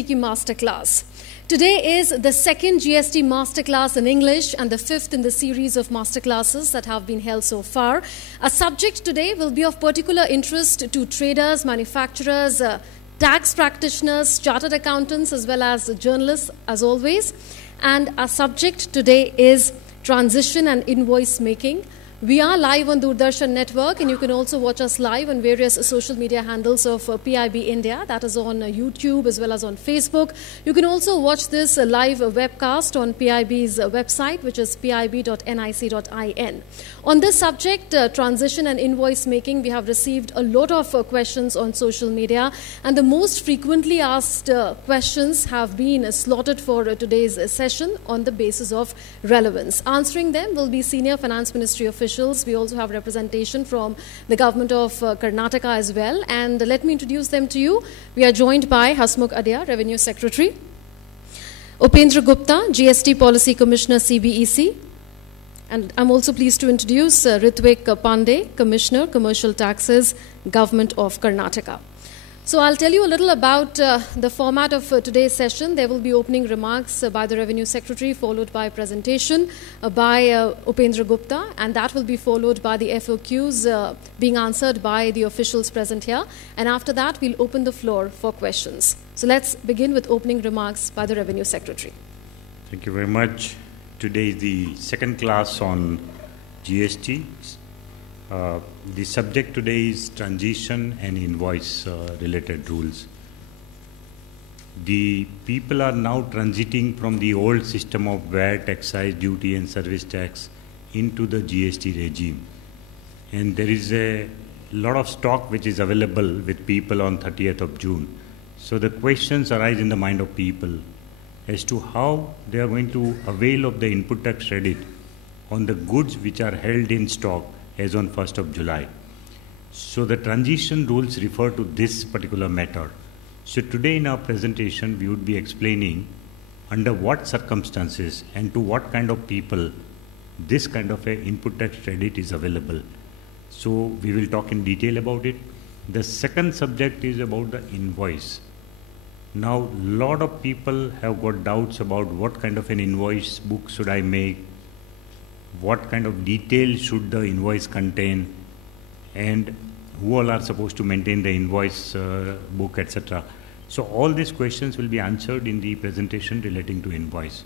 Masterclass. Today is the second GST Masterclass in English and the fifth in the series of Masterclasses that have been held so far. Our subject today will be of particular interest to traders, manufacturers, tax practitioners, chartered accountants, as well as journalists, as always. And our subject today is transition and invoice making. We are live on Doordarshan Network, and you can also watch us live on various social media handles of PIB India. That is on YouTube as well as on Facebook. You can also watch this live webcast on PIB's website, which is pib.nic.in. On this subject, transition and invoice making, we have received a lot of questions on social media, and the most frequently asked questions have been slotted for today's session on the basis of relevance. Answering them will be Senior Finance Ministry officials. We also have representation from the government of Karnataka as well. And let me introduce them to you. We are joined by Hasmukh Adhia, Revenue Secretary; Upendra Gupta, GST Policy Commissioner, CBEC. And I'm also pleased to introduce Ritvik Pandey, Commissioner, Commercial Taxes, Government of Karnataka. So I'll tell you a little about the format of today's session. There will be opening remarks by the Revenue Secretary, followed by a presentation by Upendra Gupta, and that will be followed by the FOQs being answered by the officials present here. And after that, we'll open the floor for questions. So let's begin with opening remarks by the Revenue Secretary. Thank you very much. Today is the second class on GST. The subject today is transition and invoice related rules. The people are now transiting from the old system of VAT, excise duty and service tax into the GST regime. And there is a lot of stock which is available with people on 30th of June. So the questions arise in the mind of people as to how they are going to avail of the input tax credit on the goods which are held in stock as on 1st of July. So the transition rules refer to this particular matter. So today in our presentation, we would be explaining under what circumstances and to what kind of people this kind of a input tax credit is available. So we will talk in detail about it. The second subject is about the invoice. Now, a lot of people have got doubts about what kind of an invoice book should I make, what kind of detail should the invoice contain, and who all are supposed to maintain the invoice book, etc. So all these questions will be answered in the presentation relating to invoice.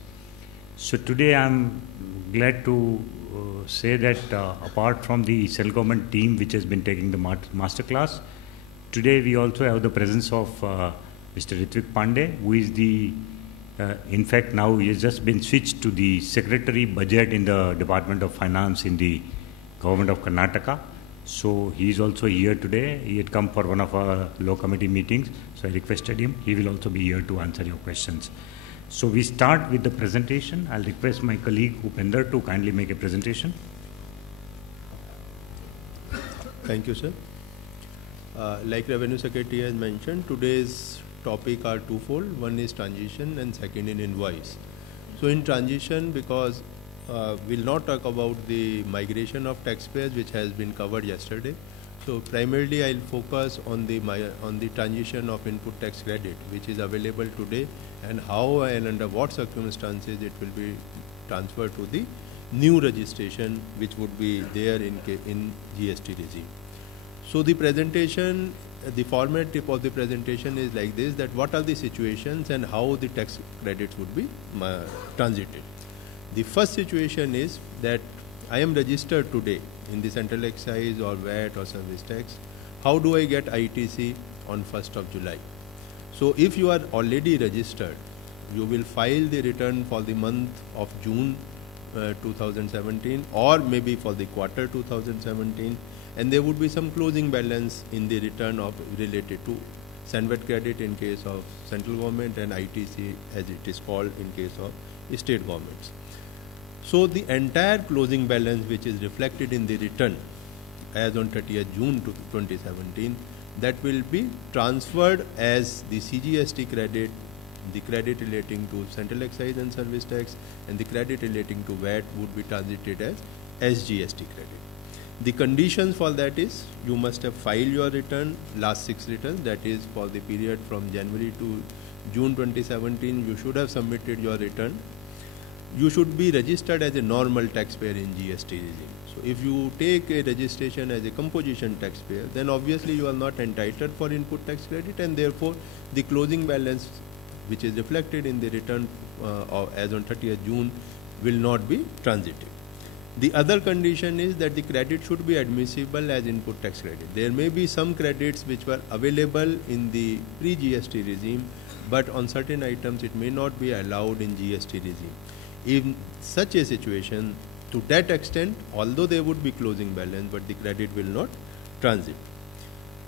So today I'm glad to say that apart from the Central Government team which has been taking the masterclass, today we also have the presence of Mr. Ritvik Pandey, who is the in fact, now he has just been switched to the Secretary Budget in the Department of Finance in the Government of Karnataka. So he is also here today. He had come for one of our law committee meetings. So I requested him. He will also be here to answer your questions. So we start with the presentation. I'll request my colleague Upendra to kindly make a presentation. Thank you, sir. Like Revenue Secretary has mentioned, today's topic are twofold. One is transition and second in invoice. So in transition, because we'll not talk about the migration of taxpayers which has been covered yesterday. So primarily I'll focus on the transition of input tax credit which is available today and how and under what circumstances it will be transferred to the new registration which would be there in GST regime. So the presentation, the format of the presentation is like this, that what are the situations and how the tax credits would be transited. The first situation is that I am registered today in the central excise or VAT or service tax. How do I get ITC on 1st of July? So if you are already registered, you will file the return for the month of June 2017 or maybe for the quarter 2017. And there would be some closing balance in the return of related to SANVAT credit in case of central government and ITC as it is called in case of state governments. So the entire closing balance which is reflected in the return as on 30th June 2017, that will be transferred as the CGST credit, the credit relating to central excise and service tax, and the credit relating to VAT would be transited as SGST credit. The conditions for that is you must have filed your return, last 6 returns, that is for the period from January to June 2017, you should have submitted your return. You should be registered as a normal taxpayer in GST regime. So if you take a registration as a composition taxpayer, then obviously you are not entitled for input tax credit, and therefore the closing balance which is reflected in the return as on 30th June will not be transitive. The other condition is that the credit should be admissible as input tax credit. There may be some credits which were available in the pre-GST regime, but on certain items it may not be allowed in GST regime. In such a situation, to that extent, although there would be closing balance, but the credit will not transit.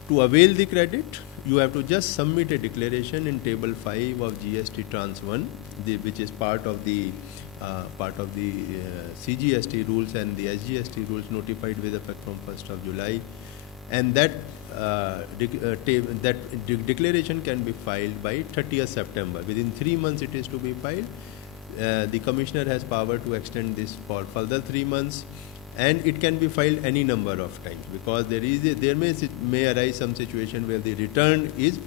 To avail the credit, you have to just submit a declaration in table 5 of GST trans 1, which is part of the CGST rules and the SGST rules notified with effect from 1st of July, and that declaration can be filed by 30th September. Within 3 months it is to be filed. The Commissioner has power to extend this for further 3 months, and it can be filed any number of times, because there may arise some situation where the return is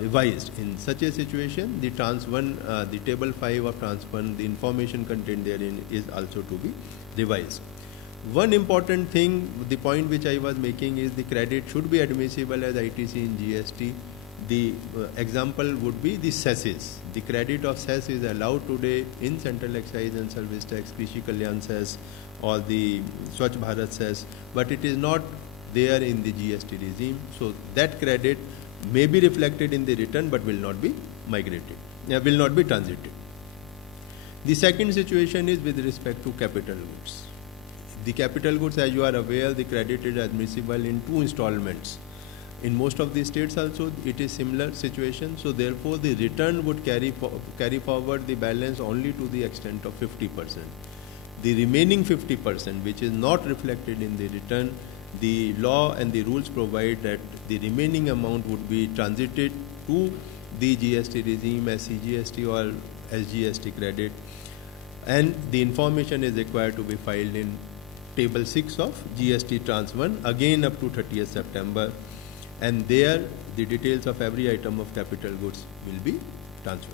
revised. In such a situation, the trans 1, the table 5 of trans 1, the information contained therein is also to be revised. One important thing, the point which I was making, is the credit should be admissible as ITC in GST. The example would be the cesses. The credit of cess is allowed today in Central Excise and Service Tax, Krishi Kalyan cess, or the Swachh Bharat cess, but it is not there in the GST regime. So that credit may be reflected in the return, but will not be migrated, will not be transited. The second situation is with respect to capital goods. The capital goods, as you are aware, the credit is admissible in 2 installments. In most of the states also it is similar situation, so therefore the return would carry forward the balance only to the extent of 50%. The remaining 50%, which is not reflected in the return, the law and the rules provide that the remaining amount would be transited to the GST regime as CGST or SGST credit, and the information is required to be filed in table 6 of GST trans 1, again up to 30th September. And there the details of every item of capital goods will be transferred.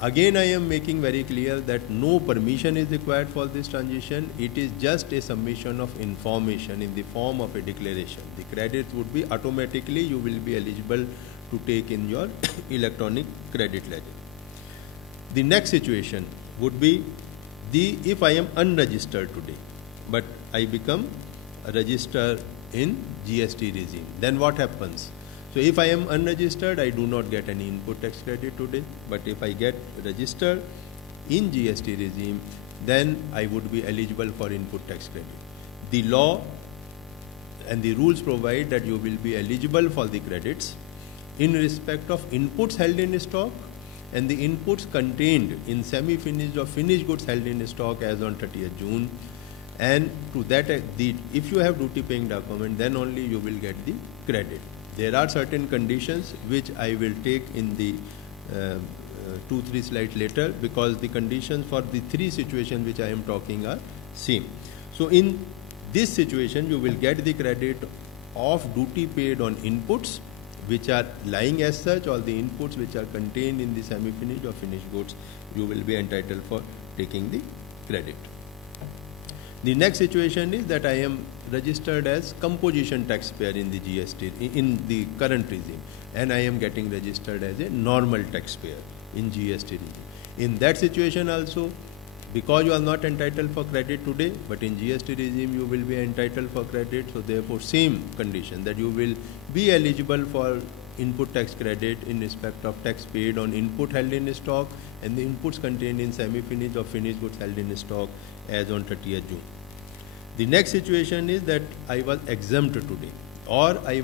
Again, I am making very clear that no permission is required for this transition. It is just a submission of information in the form of a declaration. The credits would be automatically, you will be eligible to take in your electronic credit ledger. The next situation would be if I am unregistered today, but I become a registered in GST regime, then what happens? So if I am unregistered, I do not get any input tax credit today, but if I get registered in GST regime, then I would be eligible for input tax credit. The law and the rules provide that you will be eligible for the credits in respect of inputs held in stock and the inputs contained in semi-finished or finished goods held in stock as on 30th June. And to that, if you have duty paying document, then only you will get the credit. There are certain conditions which I will take in the 2-3 slides later, because the conditions for the 3 situations which I am talking are same. So in this situation, you will get the credit of duty paid on inputs which are lying as such, or the inputs which are contained in the semi-finished or finished goods. You will be entitled for taking the credit. The next situation is that I am registered as composition taxpayer in the GST, in the current regime, and I am getting registered as a normal taxpayer in GST regime. In that situation also, because you are not entitled for credit today, but in GST regime you will be entitled for credit, so therefore same condition, that you will be eligible for input tax credit in respect of tax paid on input held in stock and the inputs contained in semi-finished or finished goods held in stock as on 30th June. The next situation is that I was exempt today, or I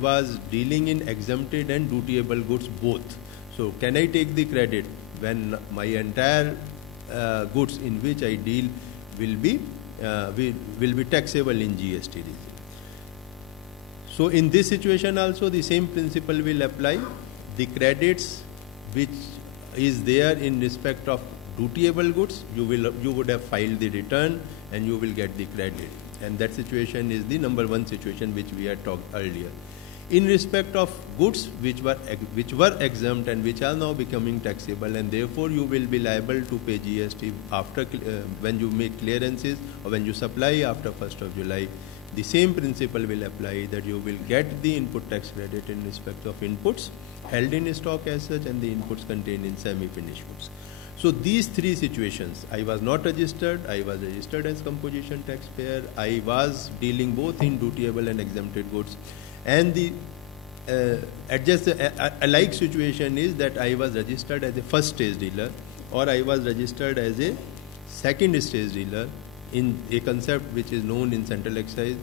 was dealing in exempted and dutiable goods both. So can I take the credit when my entire goods in which I deal will be taxable in GST regime? So in this situation also the same principle will apply. The credits which is there in respect of dutiable goods, you would have filed the return and you will get the credit, and that situation is the number 1 situation which we had talked earlier. in respect of goods which were exempt and which are now becoming taxable, and therefore you will be liable to pay GST after when you make clearances or when you supply after 1st of July. The same principle will apply, that you will get the input tax credit in respect of inputs held in stock as such and the inputs contained in semi-finished goods. So these three situations, I was not registered, I was registered as composition taxpayer, I was dealing both in dutiable and exempted goods, and the alike situation is that I was registered as a first stage dealer, or I was registered as a second stage dealer in a concept which is known in central excise,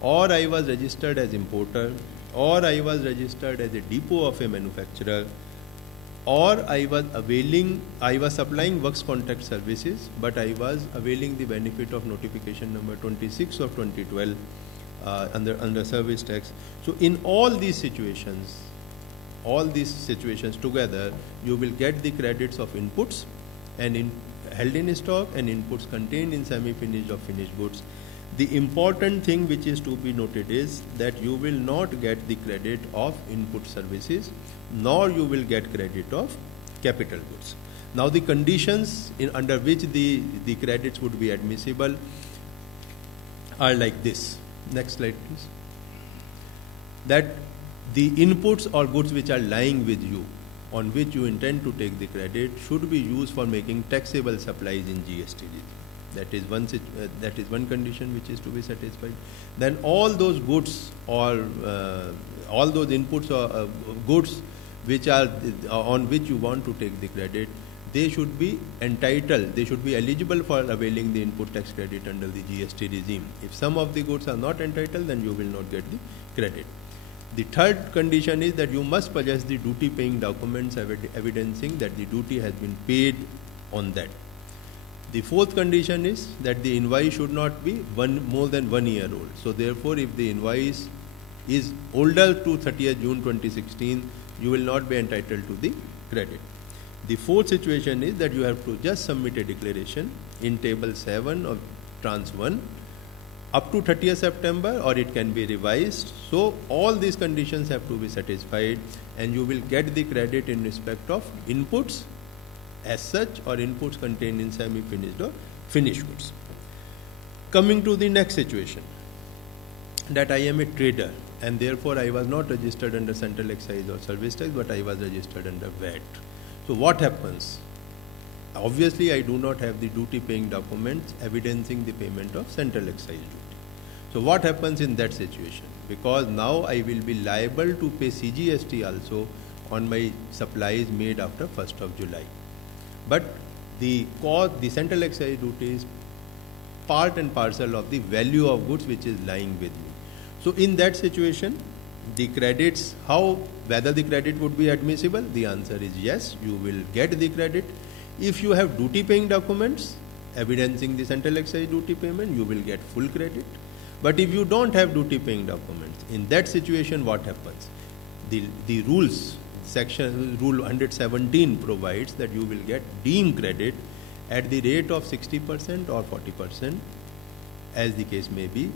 or I was registered as importer, or I was registered as a depot of a manufacturer, or I was supplying works contract services, but I was availing the benefit of notification number 26 of 2012 under service tax. So in all these situations together, you will get the credits of inputs and held in stock and inputs contained in semi-finished or finished goods. The important thing which is to be noted is that you will not get the credit of input services, nor you will get credit of capital goods. Now the conditions under which the credits would be admissible are like this. Next slide please. That the inputs or goods which are lying with you, on which you intend to take the credit, should be used for making taxable supplies in GST. That is one condition which is to be satisfied. Then all those goods or all those inputs or goods which are on which you want to take the credit, they should be entitled, they should be eligible for availing the input tax credit under the GST regime. If some of the goods are not entitled, then you will not get the credit. The third condition is that you must possess the duty paying documents evidencing that the duty has been paid on that. The fourth condition is that the invoice should not be more than 1 year old. So therefore, if the invoice is older to 30th June 2016, you will not be entitled to the credit. The fourth situation is that you have to just submit a declaration in table 7 of trans 1 up to 30th September, or it can be revised. So all these conditions have to be satisfied, and you will get the credit in respect of inputs as such or inputs contained in semi-finished or finished goods. Coming to the next situation, that I am a trader and therefore I was not registered under central excise or service tax, but I was registered under VAT. So what happens? Obviously, I do not have the duty paying documents evidencing the payment of central excise duty. So what happens in that situation? Because now I will be liable to pay CGST also on my supplies made after 1st of July. But the central excise duty is part and parcel of the value of goods which is lying with me. So in that situation, the credits, whether the credit would be admissible? The answer is yes, you will get the credit. If you have duty paying documents evidencing the central excise duty payment, you will get full credit. But if you don't have duty paying documents, in that situation what happens? The rules, rule 117 provides that you will get deemed credit at the rate of 60% or 40%, as the case may be.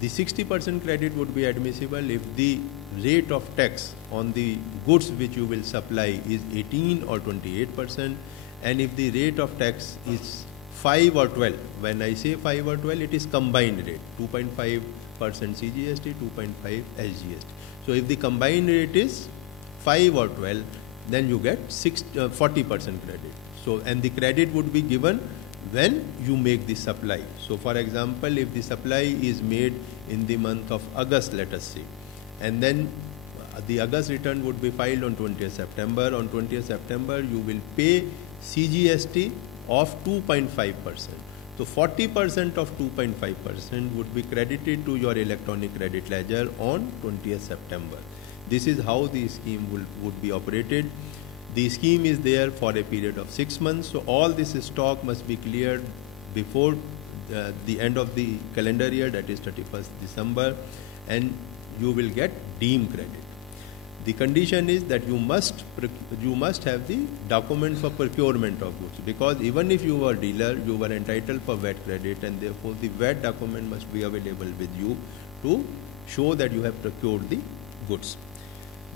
The 60% credit would be admissible if the rate of tax on the goods which you will supply is 18 or 28%, and if the rate of tax is 5 or 12, when I say 5 or 12, it is combined rate, 2.5% CGST, 2.5 SGST. So if the combined rate is 5 or 12, then you get 40% credit. So, and the credit would be given when you make the supply. So for example, if the supply is made in the month of August, let us say, and then the August return would be filed on 20th September. On 20th September, you will pay CGST of 2.5%. So 40% of 2.5% would be credited to your electronic credit ledger on 20th September. This is how the scheme would be operated. The scheme is there for a period of 6 months. So all this stock must be cleared before the end of the calendar year, that is 31st December, and you will get deemed credit. The condition is that you must have the documents for procurement of goods, because even if you were dealer, you were entitled for VAT credit, and therefore the VAT document must be available with you to show that you have procured the goods.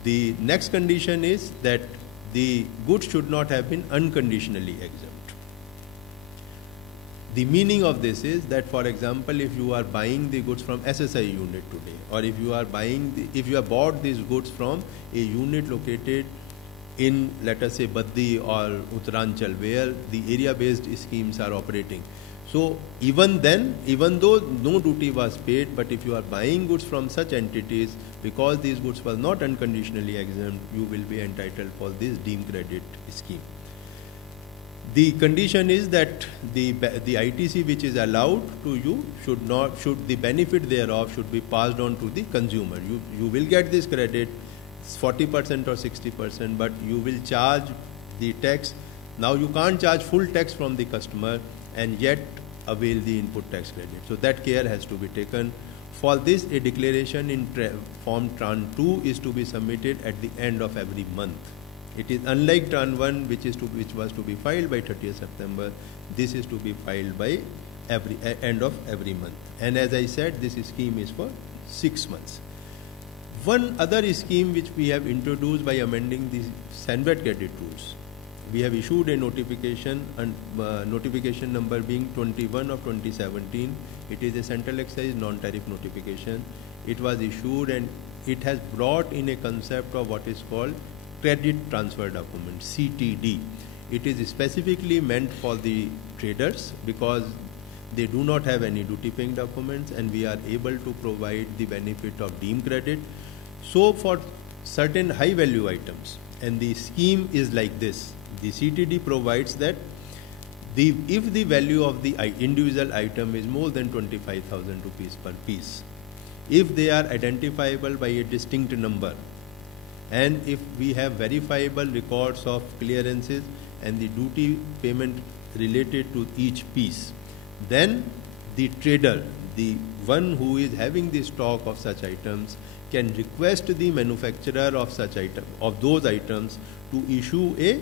The next condition is that the goods should not have been unconditionally exempt. The meaning of this is that, for example, if you are buying the goods from SSI unit today, or if you have bought these goods from a unit located in, let us say, Baddi or Uttaranchal, where the area-based schemes are operating. So even then, even though no duty was paid, but if you are buying goods from such entities, because these goods were not unconditionally exempt, you will be entitled for this deemed credit scheme. The condition is that the ITC which is allowed to you should the benefit thereof should be passed on to the consumer. You will get this credit 40% or 60%, but you will charge the tax. Now you can't charge full tax from the customer and yet avail the input tax credit. So that care has to be taken. For this, a declaration in Form Tran 2 is to be submitted at the end of every month. It is unlike Tran 1, which was to be filed by 30th September. This is to be filed by end of every month. And as I said, this scheme is for 6 months. One other scheme which we have introduced by amending the Sanvet credit rules, we have issued a notification, and notification number being 21 of 2017. It is a central excise non-tariff notification. It was issued and it has brought in a concept of what is called credit transfer document, CTD. It is specifically meant for the traders because they do not have any duty paying documents, and we are able to provide the benefit of deemed credit. So for certain high value items, and the scheme is like this, the CTD provides that if the value of the individual item is more than 25,000 rupees per piece, if they are identifiable by a distinct number, and if we have verifiable records of clearances and the duty payment related to each piece, then the trader, the one who is having the stock of such items, can request the manufacturer of such item, of those items, to issue a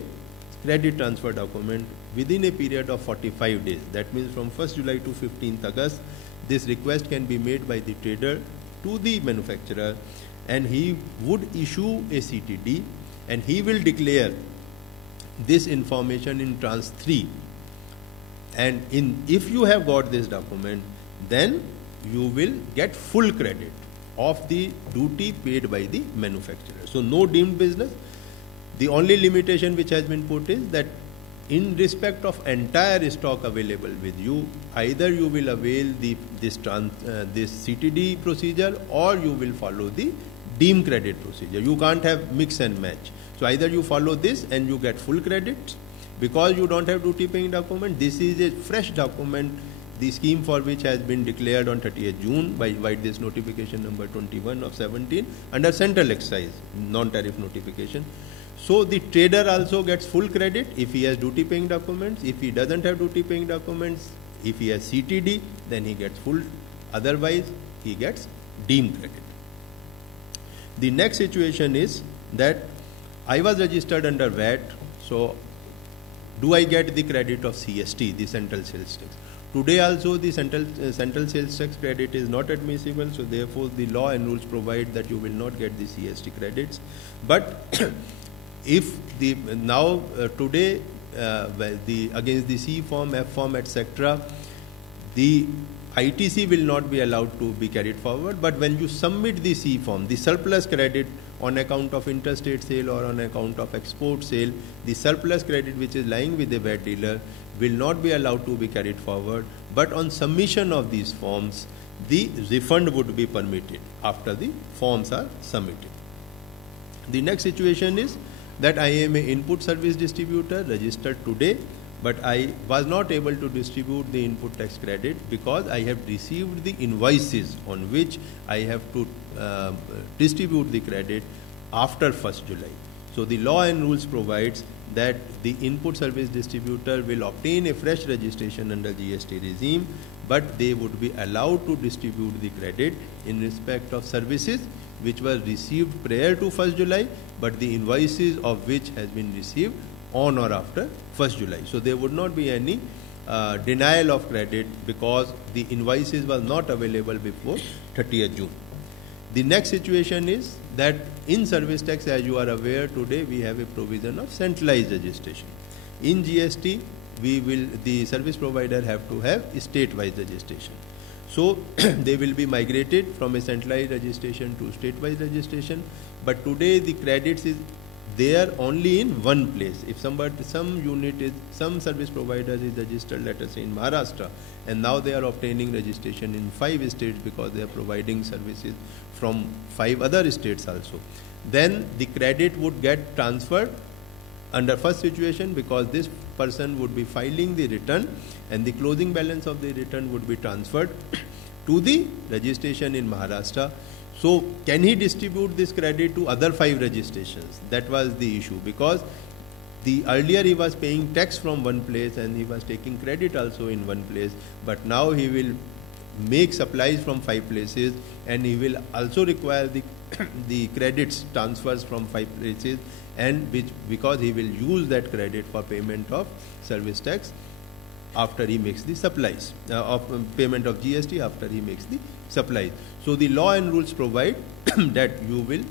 credit transfer document within a period of 45 days. That means from 1st July to 15th August, this request can be made by the trader to the manufacturer, and he would issue a CTD, and he will declare this information in trans 3. And if you have got this document, then you will get full credit of the duty paid by the manufacturer. So no deemed business. The only limitation which has been put is that in respect of entire stock available with you, either you will avail this CTD procedure, or you will follow the deemed credit procedure. You can't have mix and match. So either you follow this and you get full credit because you don't have duty paying document. This is a fresh document, the scheme for which has been declared on 30th June by this notification number 21 of 17 under central excise non-tariff notification. So the trader also gets full credit if he has duty paying documents. If he doesn't have duty paying documents, if he has CTD, then he gets full. Otherwise, he gets deemed credit. The next situation is that I was registered under VAT, so do I get the credit of CST, the central sales tax? Today also the central sales tax credit is not admissible, so therefore the law and rules provide that you will not get the CST credits. But if today against the C form, F form, etc., the ITC will not be allowed to be carried forward, but when you submit the C form, the surplus credit on account of interstate sale or on account of export sale, the surplus credit which is lying with the VAT dealer will not be allowed to be carried forward, but on submission of these forms, the refund would be permitted after the forms are submitted. The next situation is that I am an input service distributor registered today, but I was not able to distribute the input tax credit because I have received the invoices on which I have to distribute the credit after 1st July. So the law and rules provides that the input service distributor will obtain a fresh registration under GST regime, but they would be allowed to distribute the credit in respect of services which were received prior to 1st July, but the invoices of which has been received on or after 1st July. So there would not be any denial of credit because the invoices were not available before 30th June. The next situation is that in service tax, as you are aware, today we have a provision of centralized registration. In GST, the service provider have to have state-wise registration. So they will be migrated from a centralized registration to state-wise registration. But today the credits is there only in one place. If some service provider is registered, let us say in Maharashtra, and now they are obtaining registration in 5 states because they are providing services from 5 other states also, then the credit would get transferred under first situation, because this person would be filing the return and the closing balance of the return would be transferred to the registration in Maharashtra. So can he distribute this credit to other 5 registrations? That was the issue, because the earlier he was paying tax from one place and he was taking credit also in one place, but now he will make supplies from 5 places and he will also require the credits transfers from 5 places, and because he will use that credit for payment of service tax after he makes the supplies, of payment of GST after he makes the supplies. So the law and rules provide that you will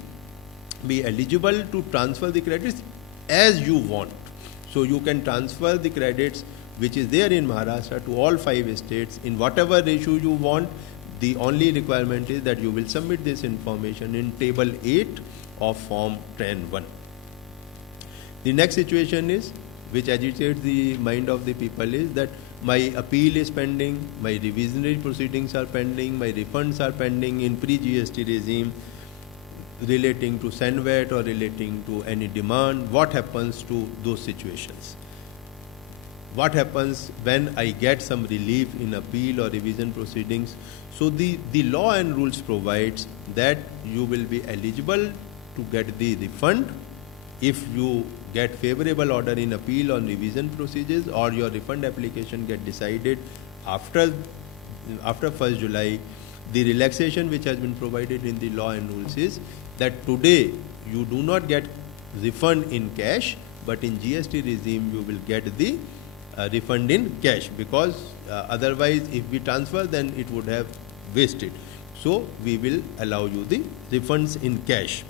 be eligible to transfer the credits as you want. So you can transfer the credits which is there in Maharashtra to all 5 states in whatever ratio you want. The only requirement is that you will submit this information in table 8 of form 10(1). The next situation is, which agitates the mind of the people, is that my appeal is pending, my revisionary proceedings are pending, my refunds are pending in pre-GST regime relating to SENVAT or relating to any demand. What happens to those situations? What happens when I get some relief in appeal or revision proceedings? So the law and rules provides that you will be eligible to get the refund if you get favorable order in appeal on revision procedures, or your refund application get decided after 1st July. The relaxation which has been provided in the law and rules is that today you do not get refund in cash, but in GST regime you will get the refund in cash, because otherwise if we transfer then it would have wasted. So we will allow you the refunds in cash.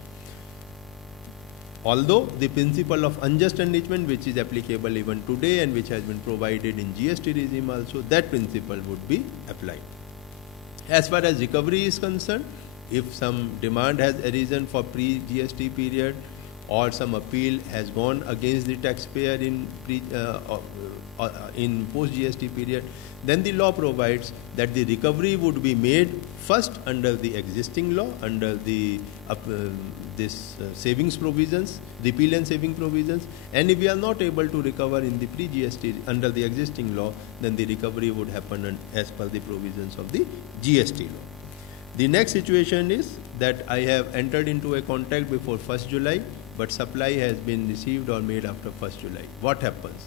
Although the principle of unjust enrichment, which is applicable even today and which has been provided in GST regime also, that principle would be applied. As far as recovery is concerned, if some demand has arisen for pre-GST period or some appeal has gone against the taxpayer in post-GST period, then the law provides that the recovery would be made first under the existing law, under the savings provisions, repeal and saving provisions, and if we are not able to recover in the pre-GST under the existing law, then the recovery would happen as per the provisions of the GST law. The next situation is that I have entered into a contract before 1st July, but supply has been received or made after 1st July. What happens?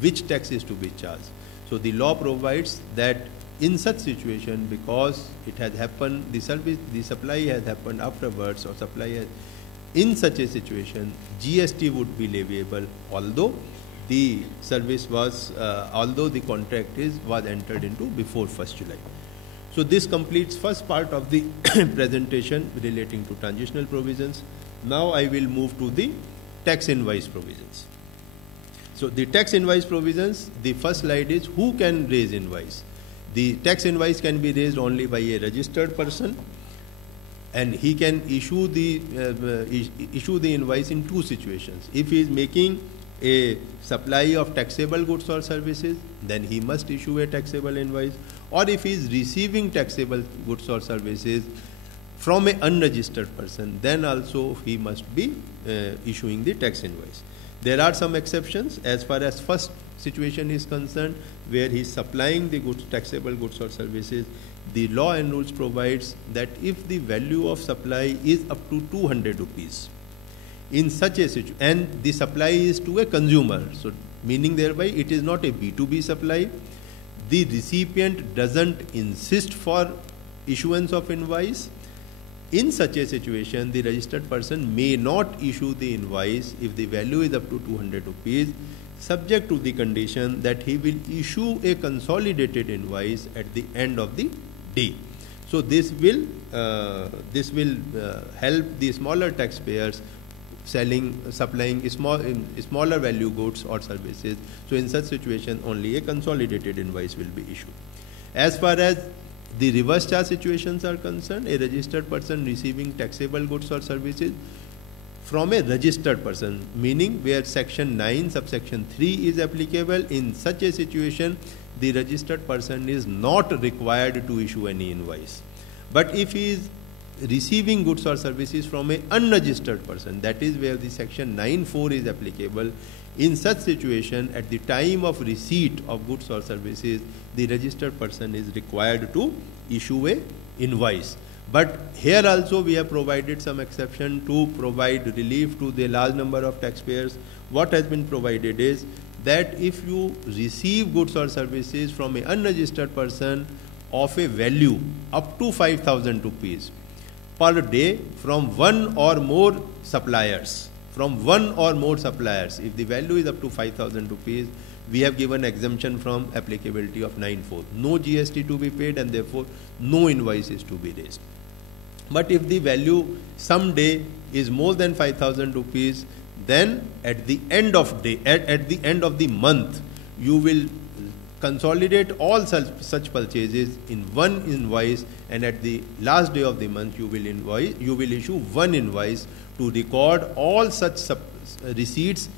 Which tax is to be charged? So the law provides that in such situation, because it has happened, the supply has happened afterwards, or in such a situation, GST would be leviable, although the service was, although the contract was entered into before 1st July. So this completes first part of the presentation relating to transitional provisions. Now I will move to the tax invoice provisions. So the tax invoice provisions, the first slide is who can raise invoice. The tax invoice can be raised only by a registered person, and he can issue the invoice in 2 situations. If he is making a supply of taxable goods or services, then he must issue a taxable invoice, or if he is receiving taxable goods or services from an unregistered person, then also he must be issuing the tax invoice. There are some exceptions as far as first situation is concerned, where he is supplying the goods, taxable goods or services. The law and rules provides that if the value of supply is up to 200 rupees, in such a situation, and the supply is to a consumer, so meaning thereby it is not a B2B supply, the recipient doesn't insist for issuance of invoice. In such a situation, the registered person may not issue the invoice if the value is up to 200 rupees, subject to the condition that he will issue a consolidated invoice at the end of the day. So this will help the smaller taxpayers supplying smaller value goods or services. So in such situation, only a consolidated invoice will be issued. As far as the reverse charge situations are concerned, a registered person receiving taxable goods or services from a registered person, meaning where section 9 subsection 3 is applicable, in such a situation the registered person is not required to issue any invoice. But if he is receiving goods or services from a unregistered person, that is where the section 9(4) is applicable, in such situation at the time of receipt of goods or services, the registered person is required to issue a invoice. But here also we have provided some exception to provide relief to the large number of taxpayers. What has been provided is that if you receive goods or services from an unregistered person of a value up to 5,000 rupees per day from one or more suppliers, if the value is up to 5,000 rupees, we have given exemption from applicability of 9(4). No GST to be paid and therefore no invoice is to be raised. But if the value someday is more than 5,000 rupees, then at the end of the month, you will consolidate all such purchases in one invoice, and at the last day of the month you will issue one invoice to record all such receipts,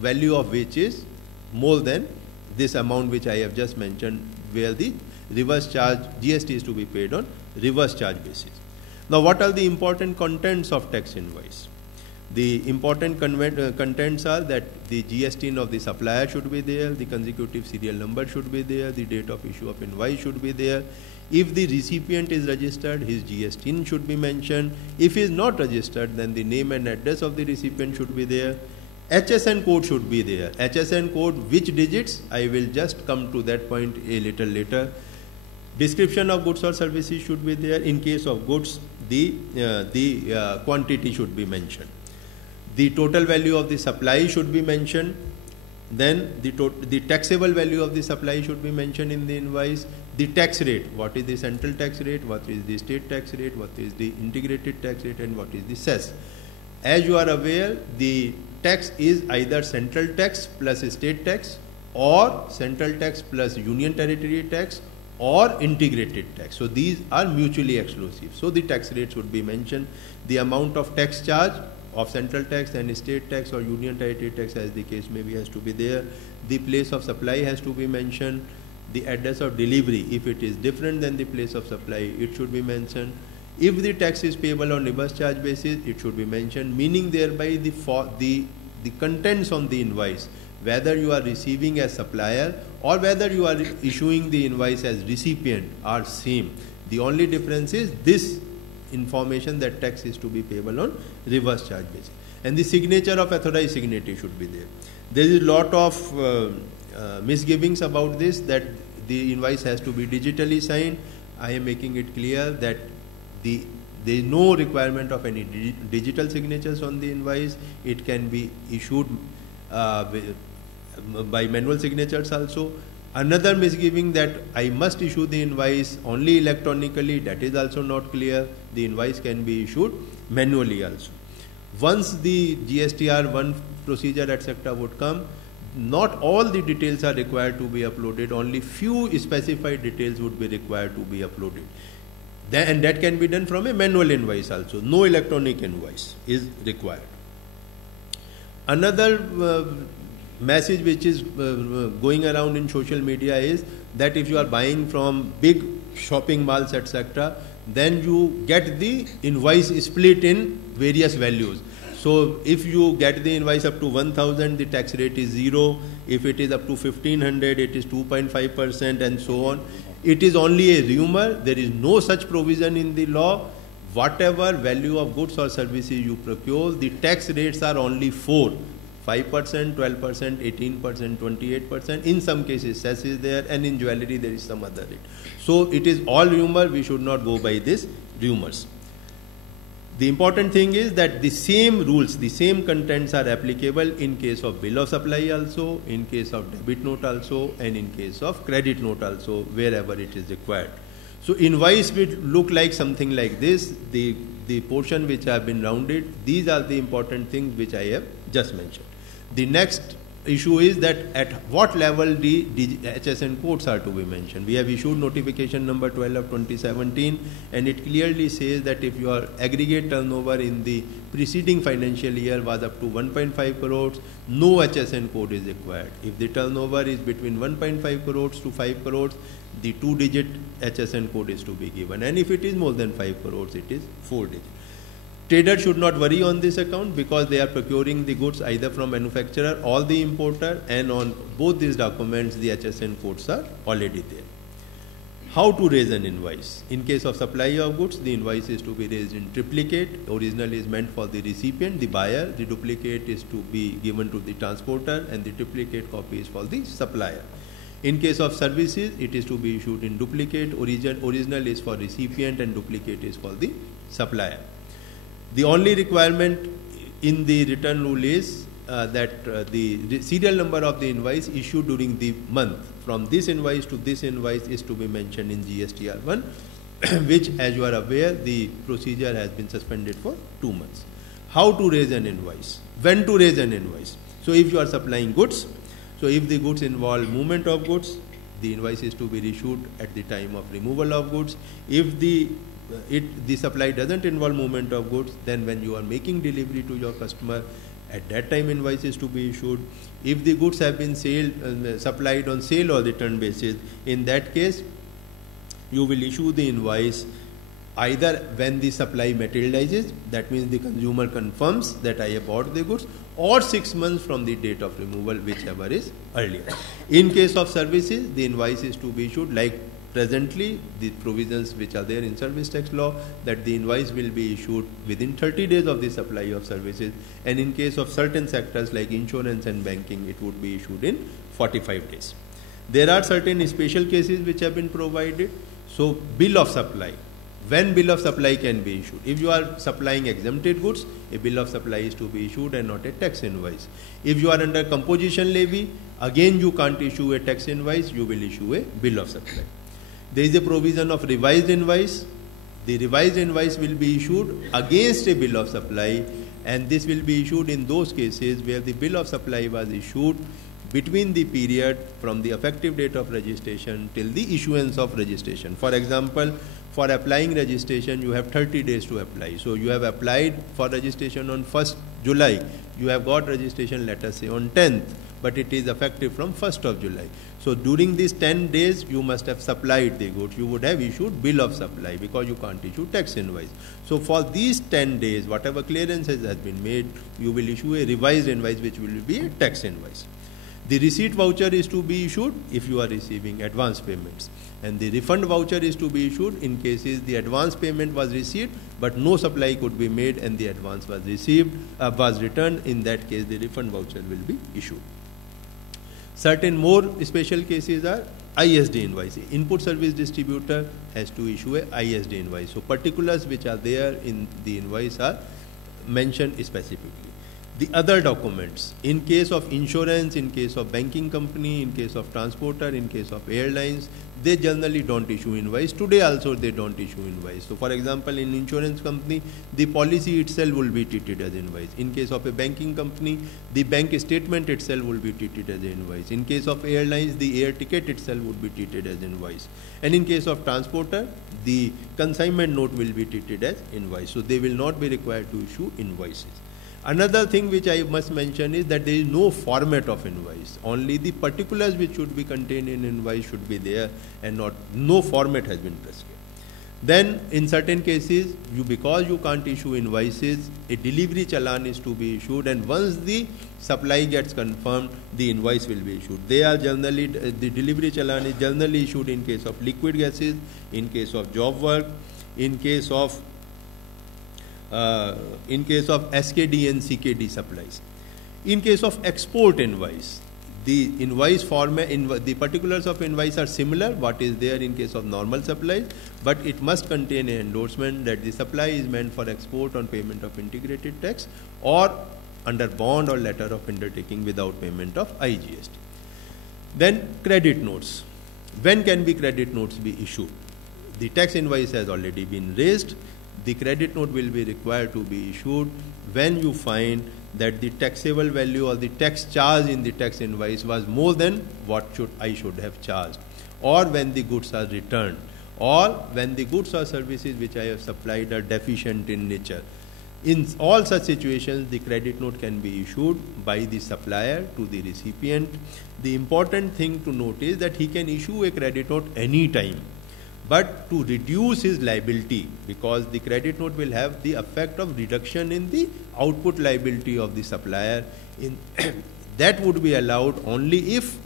value of which is more than this amount which I have just mentioned, where the reverse charge GST is to be paid on reverse charge basis. Now, what are the important contents of tax invoice? The important contents are that the GST of the supplier should be there, the consecutive serial number should be there, the date of issue of invoice should be there. If the recipient is registered, his GST should be mentioned. If he is not registered, then the name and address of the recipient should be there. HSN code should be there. HSN code, which digits? I will just come to that point a little later. Description of goods or services should be there. In case of goods, the quantity should be mentioned. The total value of the supply should be mentioned. Then the taxable value of the supply should be mentioned in the invoice. The tax rate, what is the central tax rate, what is the state tax rate, what is the integrated tax rate, and what is the cess. As you are aware, the tax is either central tax plus state tax, or central tax plus union territory tax, or integrated tax. So these are mutually exclusive. So the tax rates would be mentioned. The amount of tax charge of central tax and state tax or union territory tax, as the case may be, has to be there. The place of supply has to be mentioned. The address of delivery, if it is different than the place of supply, it should be mentioned. If the tax is payable on reverse charge basis, it should be mentioned, meaning thereby the contents on the invoice, whether you are receiving as supplier or whether you are issuing the invoice as recipient, are same. The only difference is this information that tax is to be payable on reverse charge basis. And the signature of authorized signatory should be there. There is a lot of misgivings about this, that the invoice has to be digitally signed. I am making it clear that there is no requirement of any digital signatures on the invoice. It can be issued by manual signatures also. Another misgiving that I must issue the invoice only electronically, that is also not clear. The invoice can be issued manually also. Once the GSTR 1 procedure etc. would come, not all the details are required to be uploaded, only few specified details would be required to be uploaded. And that can be done from a manual invoice also. No electronic invoice is required. Another message which is going around in social media is that if you are buying from big shopping malls etc., then you get the invoice split in various values. So if you get the invoice up to 1,000, the tax rate is 0. If it is up to 1,500, it is 2.5% and so on. It is only a rumor. There is no such provision in the law. Whatever value of goods or services you procure, the tax rates are only 4. 5%, 12%, 18%, 28%. In some cases, cess is there, and in jewelry there is some other rate. So it is all rumor. We should not go by these rumors. The important thing is that the same rules, the same contents are applicable in case of bill of supply also, in case of debit note also, and in case of credit note also, wherever it is required. So invoice will look like something like this. The portion which have been rounded, these are the important things which I have just mentioned. The next issue is that at what level the HSN codes are to be mentioned. We have issued notification number 12 of 2017, and it clearly says that if your aggregate turnover in the preceding financial year was up to 1.5 crores, no HSN code is required. If the turnover is between 1.5 crores to 5 crores, the 2-digit HSN code is to be given, and if it is more than 5 crores, it is 4-digit. Trader should not worry on this account because they are procuring the goods either from manufacturer or the importer, and on both these documents the HSN codes are already there. How to raise an invoice? In case of supply of goods, the invoice is to be raised in triplicate. Original is meant for the recipient, the buyer. The duplicate is to be given to the transporter, and the triplicate copy is for the supplier. In case of services, it is to be issued in duplicate. Original is for recipient and duplicate is for the supplier. The only requirement in the return rule is that the serial number of the invoice issued during the month from this invoice to this invoice is to be mentioned in GSTR1, which, as you are aware, the procedure has been suspended for 2 months. How to raise an invoice? When to raise an invoice? So if you are supplying goods, so if the goods involve movement of goods, the invoice is to be issued at the time of removal of goods. If the supply doesn't involve movement of goods, then when you are making delivery to your customer, at that time invoice is to be issued. If the goods have been supplied on sale or return basis, in that case you will issue the invoice either when the supply materializes, that means the consumer confirms that I have bought the goods, or 6 months from the date of removal, whichever is earlier. In case of services, the invoice is to be issued like presently the provisions which are there in service tax law, that the invoice will be issued within 30 days of the supply of services, and in case of certain sectors like insurance and banking, it would be issued in 45 days. There are certain special cases which have been provided. So bill of supply. When bill of supply can be issued? If you are supplying exempted goods, a bill of supply is to be issued and not a tax invoice. If you are under composition levy, again you can't issue a tax invoice, you will issue a bill of supply. There is a provision of revised invoice. The revised invoice will be issued against a bill of supply, and this will be issued in those cases where the bill of supply was issued between the period from the effective date of registration till the issuance of registration. For example, for applying registration, you have 30 days to apply. So you have applied for registration on 1st July. You have got registration, let us say, on 10th, but it is effective from 1st of July. So during these 10 days, you must have supplied the goods. You would have issued bill of supply because you can't issue tax invoice. So for these 10 days, whatever clearances has been made, you will issue a revised invoice, which will be a tax invoice. The receipt voucher is to be issued if you are receiving advance payments, and the refund voucher is to be issued in cases the advance payment was received but no supply could be made and the advance was returned. In that case, the refund voucher will be issued. Certain more special cases are ISD invoice. Input service distributor has to issue a ISD invoice. So particulars which are there in the invoice are mentioned specifically. The other documents, in case of insurance, in case of banking company, in case of transporter, in case of airlines, they generally don't issue invoice. Today also they don't issue invoice. So for example, in insurance company, the policy itself will be treated as invoice. In case of a banking company, the bank statement itself will be treated as invoice. In case of airlines, the air ticket itself would be treated as invoice. And in case of transporter, the consignment note will be treated as invoice. So they will not be required to issue invoices. Another thing which I must mention is that there is no format of invoice. Only the particulars which should be contained in invoice should be there, and no format has been prescribed. Then in certain cases, because you can't issue invoices, a delivery challan is to be issued, and once the supply gets confirmed, the invoice will be issued. They are generally, the delivery challan is generally issued in case of liquid gases, in case of job work, in case of SKD and CKD supplies. In case of export invoice, the invoice format, the particulars of invoice are similar, what is there in case of normal supplies, but it must contain an endorsement that the supply is meant for export on payment of integrated tax or under bond or letter of undertaking without payment of the tax invoice has already been raised, the credit note will be required to be issued when you find that the taxable value or the tax charge in the tax invoice was more than what I should have charged, or when the goods are returned, or when the goods or services which I have supplied are deficient in nature. In all such situations, the credit note can be issued by the supplier to the recipient. The important thing to note is that he can issue a credit note any time, but to reduce his liability, because the credit note will have the effect of reduction in the output liability of the supplier. That would be allowed only if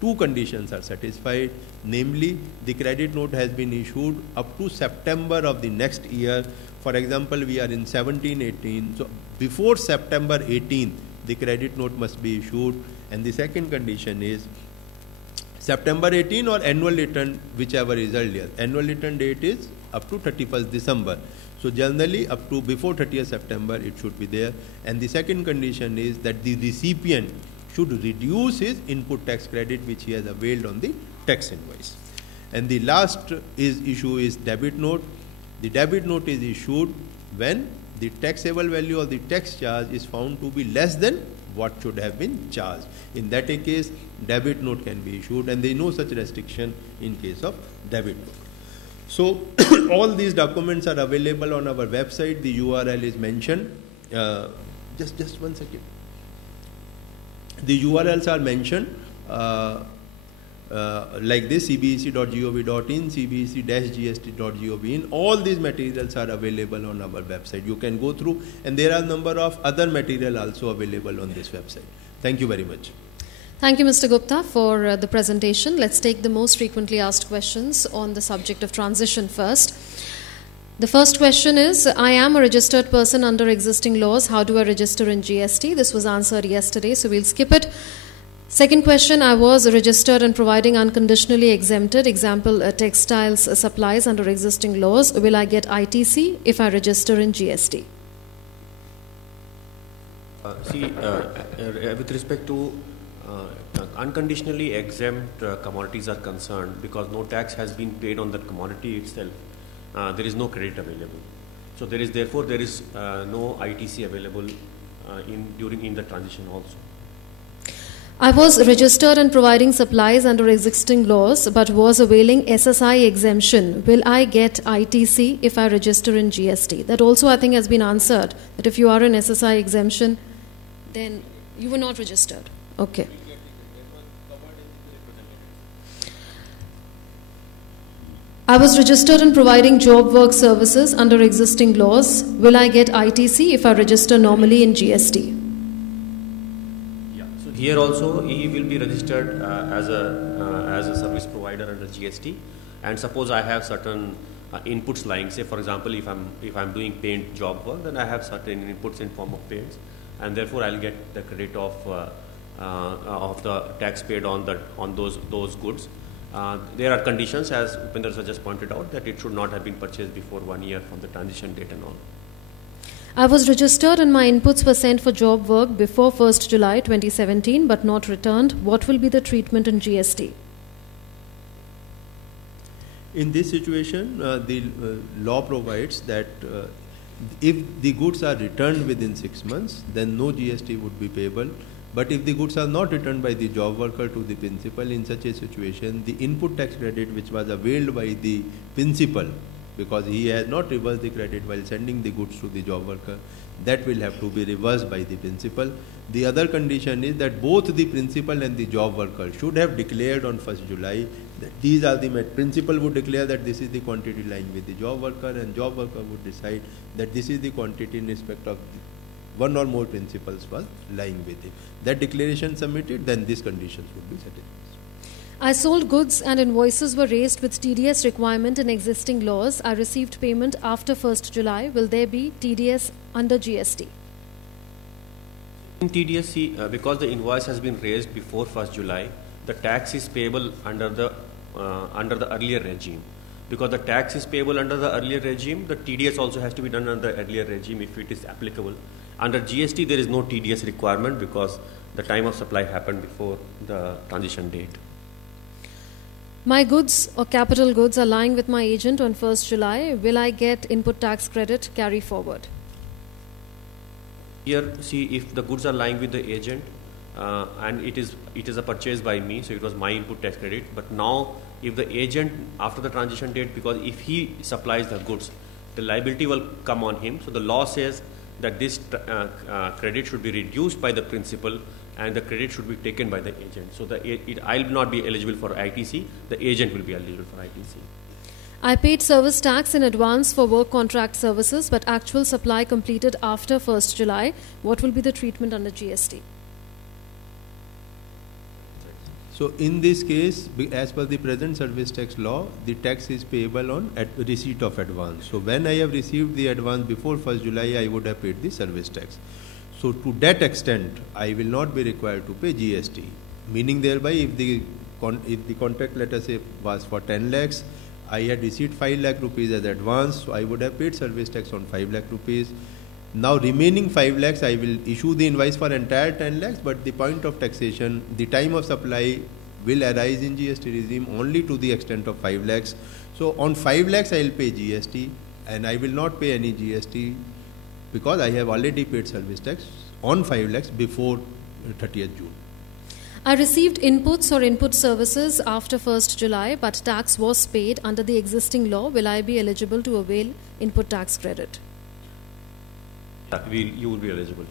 two conditions are satisfied, namely the credit note has been issued up to September of the next year. For example, we are in 17-18, so before September 18th, the credit note must be issued. And the second condition is September 18 or annual return, whichever is earlier. Annual return date is up to 31st December. So generally up to before 30th September it should be there. And the second condition is that the recipient should reduce his input tax credit which he has availed on the tax invoice. And the last issue is debit note. The debit note is issued when the taxable value of the tax charge is found to be less than what should have been charged. In that case, debit note can be issued, and there is no such restriction in case of debit note. So all these documents are available on our website. The URL is mentioned. Just 1 second. The URLs are mentioned like this: cbec.gov.in, cbec-gst.gov.in. All these materials are available on our website. You can go through, and there are a number of other material also available on this website. Thank you very much. Thank you, Mr. Gupta, for the presentation. Let's take the most frequently asked questions on the subject of transition first. The first question is, I am a registered person under existing laws. How do I register in GST? This was answered yesterday, so we'll skip it. Second question, I was registered and providing unconditionally exempted, example, textiles supplies under existing laws. Will I get ITC if I register in GST? With respect to unconditionally exempt commodities are concerned, because no tax has been paid on that commodity itself, there is no credit available. So therefore there is no ITC available in the transition also. I was registered and providing supplies under existing laws but was availing SSI exemption. Will I get ITC if I register in GST? That also I think has been answered, that if you are in SSI exemption, then you were not registered. Okay. I was registered and providing job work services under existing laws. Will I get ITC if I register normally in GST? Here also he will be registered as a service provider under GST, and suppose I have certain inputs lying, say for example if I'm doing paint job work, then I have certain inputs in form of paints, and therefore I'll get the credit of the tax paid on those goods. There are conditions, as Upendra sir just pointed out, that it should not have been purchased before 1 year from the transition date and all. I was registered and my inputs were sent for job work before 1st July 2017 but not returned. What will be the treatment in GST? In this situation, the law provides that if the goods are returned within 6 months, then no GST would be payable. But if the goods are not returned by the job worker to the principal, in such a situation, the input tax credit which was availed by the principal, because he has not reversed the credit while sending the goods to the job worker, that will have to be reversed by the principal. The other condition is that both the principal and the job worker should have declared on 1st July that these are the principal would declare that this is the quantity lying with the job worker, and job worker would decide that this is the quantity in respect of one or more principals was lying with him. That declaration submitted, then these conditions would be satisfied. I sold goods and invoices were raised with TDS requirement in existing laws. I received payment after 1st July. Will there be TDS under GST? In TDS, because the invoice has been raised before 1st July, the tax is payable under the earlier regime. Because the tax is payable under the earlier regime, the TDS also has to be done under the earlier regime if it is applicable. Under GST, there is no TDS requirement because the time of supply happened before the transition date. My goods or capital goods are lying with my agent on 1st July. Will I get input tax credit carry forward? Here, see, if the goods are lying with the agent and it is a purchase by me, so it was my input tax credit. But now, if the agent after the transition date, because if he supplies the goods, the liability will come on him. So the law says that this credit should be reduced by the principal, and the credit should be taken by the agent. So I will not be eligible for ITC. The agent will be eligible for ITC. I paid service tax in advance for work contract services, but actual supply completed after 1st July. What will be the treatment under GST? So in this case, as per the present service tax law, the tax is payable on receipt of advance. So when I have received the advance before 1st July, I would have paid the service tax. So to that extent, I will not be required to pay GST. Meaning thereby, if the contract, let us say, was for 10 lakhs, I had received 5 lakh rupees as advance, so I would have paid service tax on 5 lakh rupees. Now remaining 5 lakhs, I will issue the invoice for entire 10 lakhs, but the point of taxation, the time of supply will arise in GST regime only to the extent of 5 lakhs. So on 5 lakhs, I will pay GST, and I will not pay any GST because I have already paid service tax on 5 lakhs before 30th June. I received inputs or input services after 1st July, but tax was paid under the existing law. Will I be eligible to avail input tax credit? You will be eligible.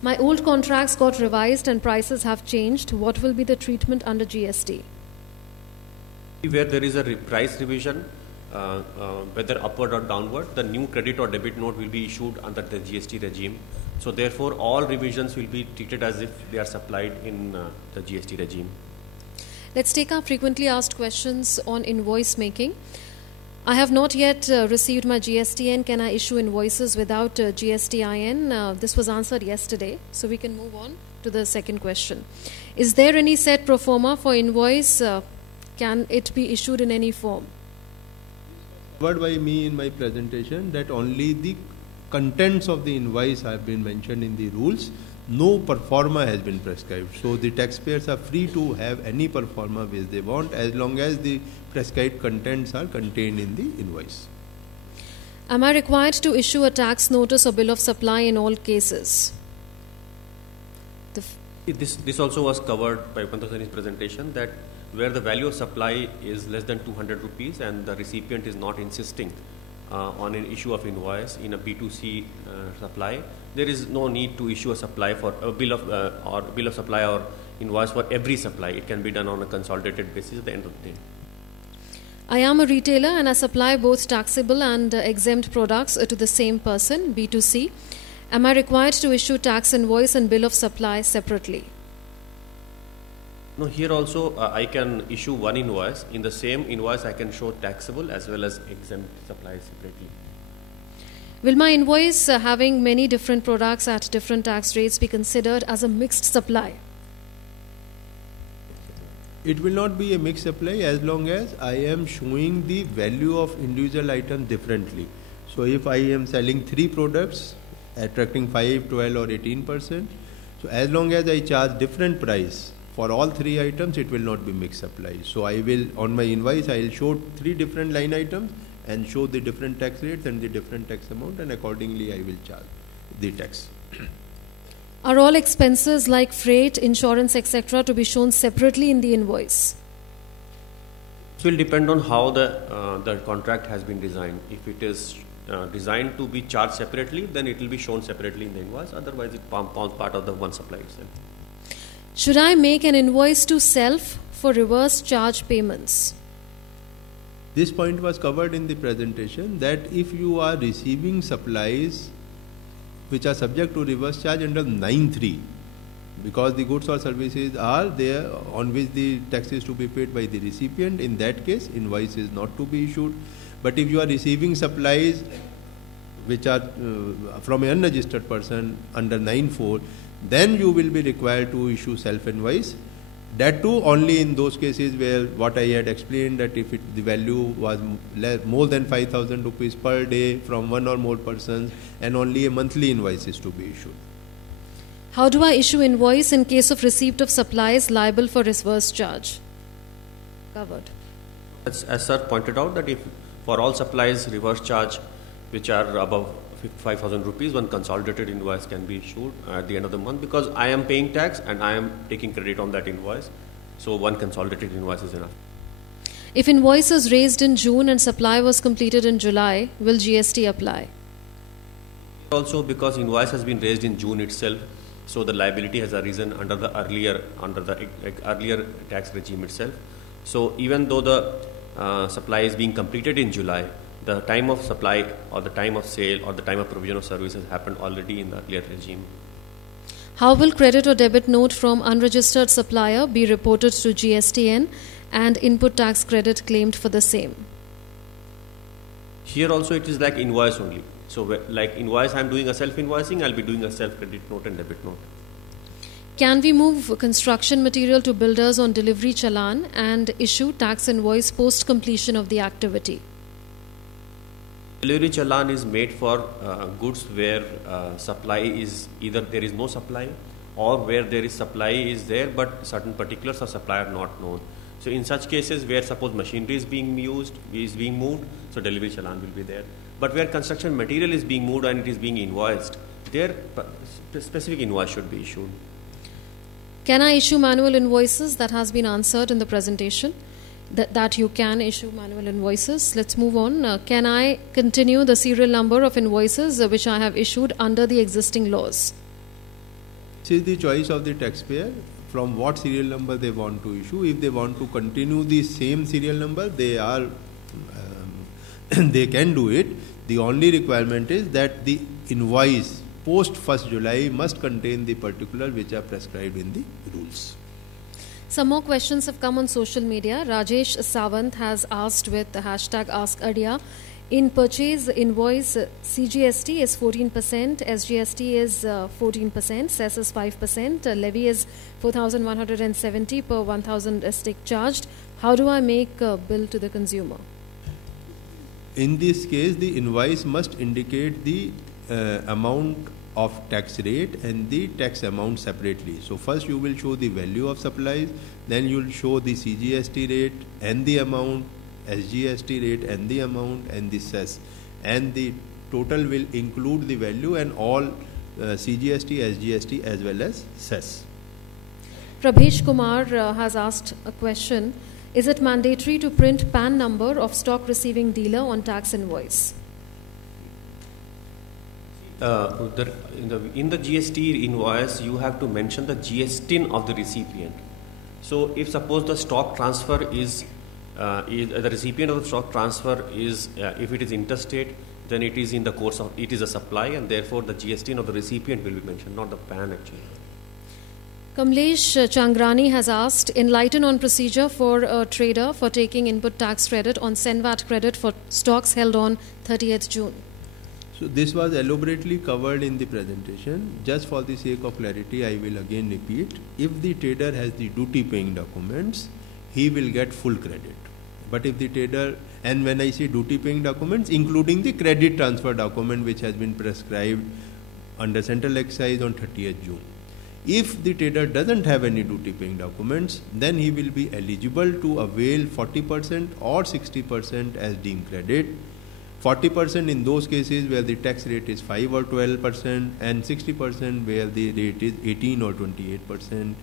My old contracts got revised and prices have changed. What will be the treatment under GST? Where there is a price revision, whether upward or downward, the new credit or debit note will be issued under the GST regime. So therefore, all revisions will be treated as if they are supplied in the GST regime. Let's take our frequently asked questions on invoice making. I have not yet received my GSTN. Can I issue invoices without GSTIN? This was answered yesterday, so we can move on to the second question. Is there any set pro forma for invoice? Can it be issued in any form? Covered by me in my presentation that only the contents of the invoice have been mentioned in the rules. No pro forma has been prescribed. So the taxpayers are free to have any pro forma which they want as long as the prescribed contents are contained in the invoice. Am I required to issue a tax notice or bill of supply in all cases? This also was covered by Upanta Sani's presentation, that where the value of supply is less than 200 rupees and the recipient is not insisting on an issue of invoice in a B2C supply, there is no need to issue a supply for a bill of supply or invoice for every supply. It can be done on a consolidated basis at the end of the day. I am a retailer and I supply both taxable and exempt products to the same person, B2C. Am I required to issue tax invoice and bill of supply separately? No, here also I can issue one invoice. In the same invoice, I can show taxable as well as exempt supplies separately. Will my invoice having many different products at different tax rates be considered as a mixed supply? It will not be a mixed supply as long as I am showing the value of individual items differently. So if I am selling 3 products attracting 5, 12 or 18%, so as long as I charge different price for all 3 items, it will not be mixed supply. So I will, on my invoice, I will show 3 different line items and show the different tax rates and the different tax amount, and accordingly I will charge the tax. Are all expenses like freight, insurance, etc. to be shown separately in the invoice? It will depend on how the contract has been designed. If it is designed to be charged separately, then it will be shown separately in the invoice. Otherwise, it forms part of the one supply itself. Should I make an invoice to self for reverse charge payments? This point was covered in the presentation that if you are receiving supplies which are subject to reverse charge under 9(3), because the goods or services are there on which the tax is to be paid by the recipient, in that case invoice is not to be issued. But if you are receiving supplies which are from an unregistered person under 9(4), then you will be required to issue self-invoice. That too only in those cases where what I had explained, that if the value was more than 5,000 rupees per day from one or more persons, and only a monthly invoice is to be issued. How do I issue invoice in case of receipt of supplies liable for reverse charge? covered? As sir pointed out, that if for all supplies reverse charge which are above 5,000 rupees, one consolidated invoice can be issued at the end of the month, because I am paying tax and I am taking credit on that invoice. So one consolidated invoice is enough. If invoice is raised in June and supply was completed in July, will GST apply? Also, because invoice has been raised in June itself, so the liability has arisen under the earlier tax regime itself. So even though the supply is being completed in July, the time of supply or the time of sale or the time of provision of services happened already in the earlier regime. How will credit or debit note from unregistered supplier be reported to GSTN and input tax credit claimed for the same? Here also it is like invoice only. So like invoice, I am doing a self-invoicing, I will be doing a self-credit note and debit note. Can we move construction material to builders on delivery challan and issue tax invoice post completion of the activity? Delivery challan is made for goods where supply is either there is no supply, or where there is supply is there but certain particulars of supply are not known. So in such cases where suppose machinery is being moved, so delivery challan will be there. But where construction material is being moved and it is being invoiced, there specific invoice should be issued. Can I issue manual invoices? That has been answered in the presentation. That you can issue manual invoices. Let's move on. Can I continue the serial number of invoices which I have issued under the existing laws? This is the choice of the taxpayer from what serial number they want to issue. If they want to continue the same serial number, they can do it. The only requirement is that the invoice post 1st July must contain the particulars which are prescribed in the rules. Some more questions have come on social media. Rajesh Sawant has asked with the hashtag AskAdhia. In purchase invoice, CGST is 14%, SGST is 14%, cess is 5%, levy is 4,170 per 1,000 stick charged. How do I make a bill to the consumer? In this case, the invoice must indicate the amount of tax rate and the tax amount separately. So first you will show the value of supplies, then you will show the CGST rate and the amount, SGST rate and the amount, and the cess, and the total will include the value and all CGST, SGST as well as cess. Prabhesh Kumar has asked a question. Is it mandatory to print PAN number of stock receiving dealer on tax invoice? In the GST invoice, you have to mention the GST of the recipient. So if suppose the stock transfer is the recipient of the stock transfer is if it is interstate, then it is in the course of it is a supply, and therefore the GST of the recipient will be mentioned, not the PAN actually. Kamlesh Changrani has asked, enlighten on procedure for a trader for taking input tax credit on SENVAT credit for stocks held on 30th June. So this was elaborately covered in the presentation. Just for the sake of clarity, I will again repeat. If the trader has the duty paying documents, he will get full credit. But if the trader, and when I say duty paying documents, including the credit transfer document which has been prescribed under central excise on 30th June. If the trader doesn't have any duty paying documents, then he will be eligible to avail 40% or 60% as deemed credit. 40% in those cases where the tax rate is 5 or 12%, and 60% where the rate is 18 or 28%.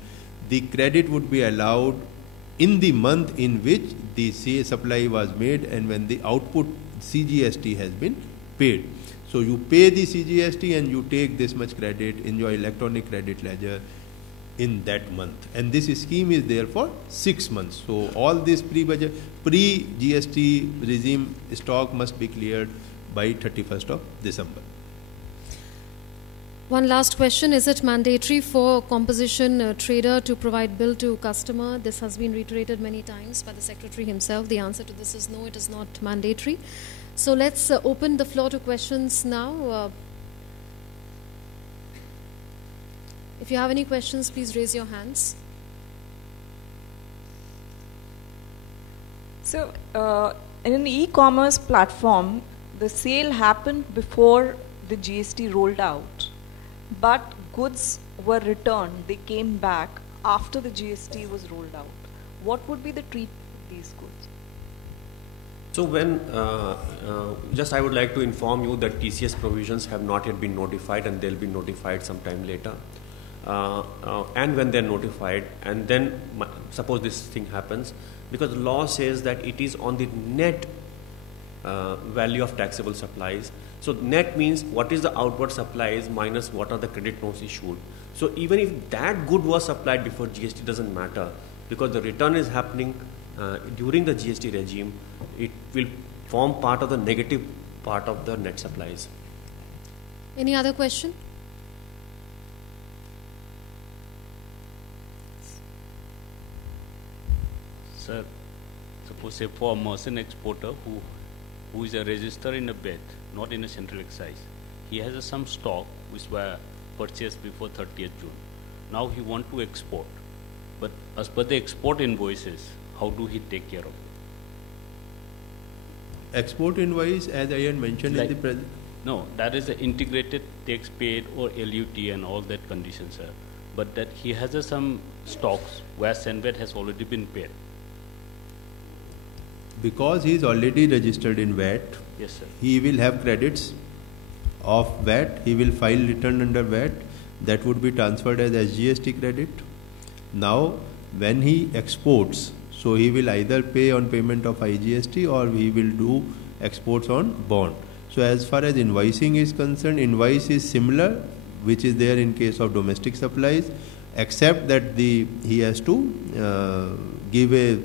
The credit would be allowed in the month in which the supply was made and when the output CGST has been paid. So you pay the CGST and you take this much credit in your electronic credit ledger in that month. And this scheme is there for 6 months. So all this pre-GST regime stock must be cleared by 31st of December. One last question. Is it mandatory for composition trader to provide bill to customer? This has been reiterated many times by the Secretary himself. The answer to this is no, it is not mandatory. So let's open the floor to questions now. If you have any questions, please raise your hands. So, in an e-commerce platform, the sale happened before the GST rolled out, but goods were returned, they came back after the GST was rolled out. What would be the these goods? So when, just I would like to inform you that TCS provisions have not yet been notified, and they'll be notified sometime later. And when they're notified, and then suppose this thing happens, because the law says that it is on the net value of taxable supplies. So net means what is the outward supplies minus what are the credit notes issued. So even if that good was supplied before GST, doesn't matter, because the return is happening during the GST regime. It will form part of the negative part of the net supplies. Any other question? Sir, suppose say for a merchant exporter who is a register in a BET, not in a central excise, he has some stock which were purchased before 30th June. Now he want to export, but as per the export invoices, how do he take care of it? Export invoice, as I had mentioned in the present. No, that is the integrated tax paid or LUT and all that conditions, sir. But that he has some stocks where SENVAT has already been paid. Because he is already registered in VAT, Yes, sir. he will have credits of VAT. He will file return under VAT. That would be transferred as GST credit. Now, when he exports, so he will either pay on payment of IGST or he will do exports on bond. So as far as invoicing is concerned, invoice is similar, which is there in case of domestic supplies, except that he has to give a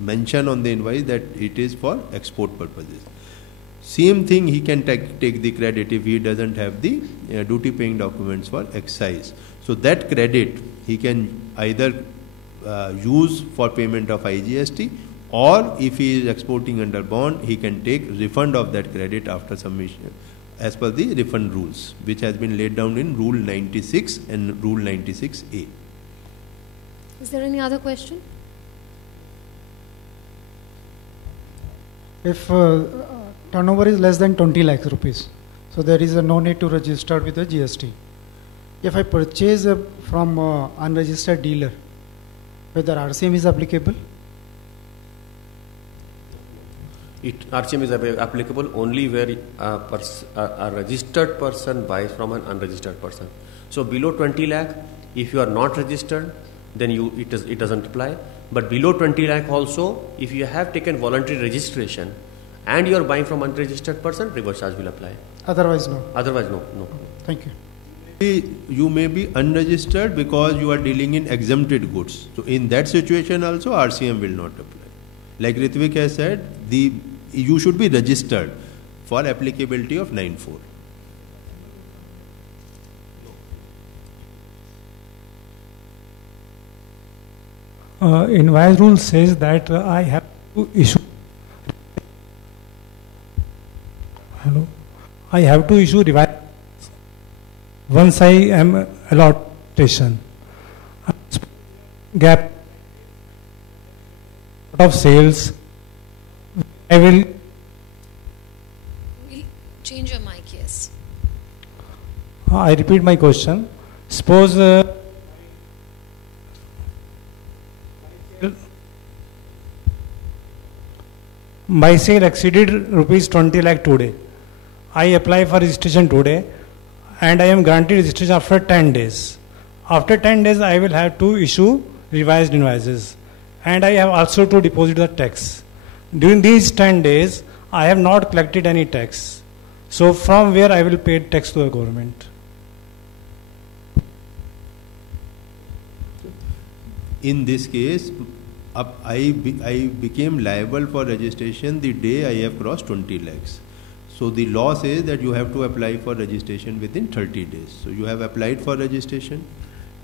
mention on the invoice that it is for export purposes. Same thing, he can take the credit if he doesn't have the duty paying documents for excise. So that credit he can either use for payment of IGST, or if he is exporting under bond, he can take refund of that credit after submission as per the refund rules, which has been laid down in Rule 96 and Rule 96A. Is there any other question? If turnover is less than 20 lakh rupees, so there is no need to register with the GST. If I purchase from unregistered dealer, whether RCM is applicable? RCM is applicable only where a registered person buys from an unregistered person. So below 20 lakh, if you are not registered, then it doesn't apply. But below 20 lakh also, if you have taken voluntary registration and you are buying from unregistered person, reverse charge will apply. Otherwise, no. Otherwise, no. Thank you. You may be unregistered because you are dealing in exempted goods. So in that situation also, RCM will not apply. Like Ritvik has said, you should be registered for applicability of 9(4). Invoice rule says that I have to issue. Hello, I have to issue revise once I am allotted station. Gap of sales. I will We'll change your mic, yes. I repeat my question. Suppose my sale exceeded rupees 20 lakh today. I apply for registration today and I am granted registration after 10 days. After 10 days, I will have to issue revised invoices and I have also to deposit the tax. During these 10 days, I have not collected any tax. So from where I will pay tax to the government? In this case, I became liable for registration the day I have crossed 20 lakhs. So the law says that you have to apply for registration within 30 days. So you have applied for registration.